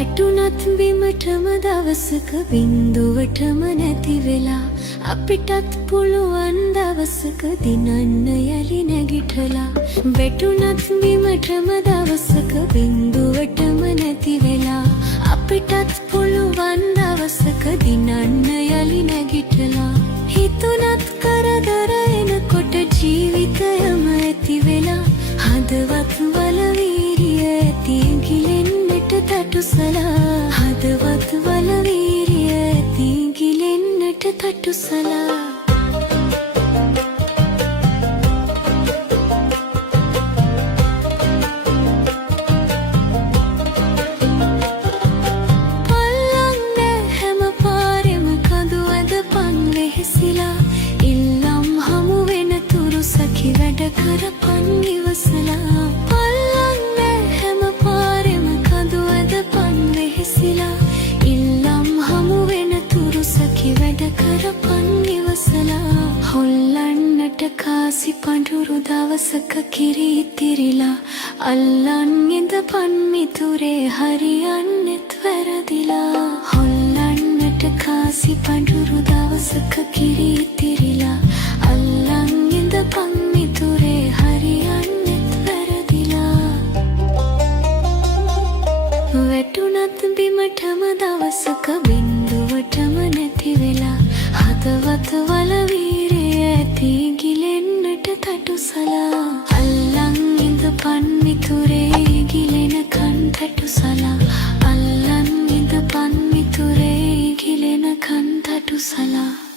වැටුනත් බිමටම දවසක බින්දුවටම නැති වෙලා අපිටත් පුළුවන් දවසක දිනන්න යලි නැගිටලා වැටුනත් බිමටම දවසක බින්දුවටම නැති වෙලා අපිටත් පුළුවන් දවසක දිනන්න යලි නැගිටලා හිතුනත් කරදර එනකොට ජීවිතයම ඇති වෙලා හදවත් වල වීරිය ඇති ගිලෙන්නට තටුසලා හදවත් වල වීරිය ඇති ගිලෙන්නට තටුසලා ඉල්ලම් හමු වෙන තුරු සැකි වැඩ කරපන් ඉවසලා පල්ලන්න හැම පාරෙම කඳු ඇදපන් වෙහෙසිලා ඉල්ලම් හමු වෙන තුරු සැකි වැඩ කරපන් ඉවසලා හොල්ලන්නට කාසි පඳුරු දවසක කිරි ඉතිරිලා අල්ලන් ඉඳපන් මිතුරේ හරියන්නෙත් වැරදිලා හොල්ලන්නට කාසි පඳුරු දවසක කිරි ඉතිරිලා අල්ලන් ඉඳපන් මිතුරේ හරියන්නෙත් වැරදිලා වැටුනත් බිමටම දවසක බින්දුවටම නැති වෙලා හදවත වල වීරිය ඇති ගිලෙන්නට තටුසලා අල්ලන් ඉඳපන් මිතුරේ ගිලෙනකන් තටුසලා අල්ලන් ඉඳපන් මිතුරේ ගිලෙනකන් තටුසලා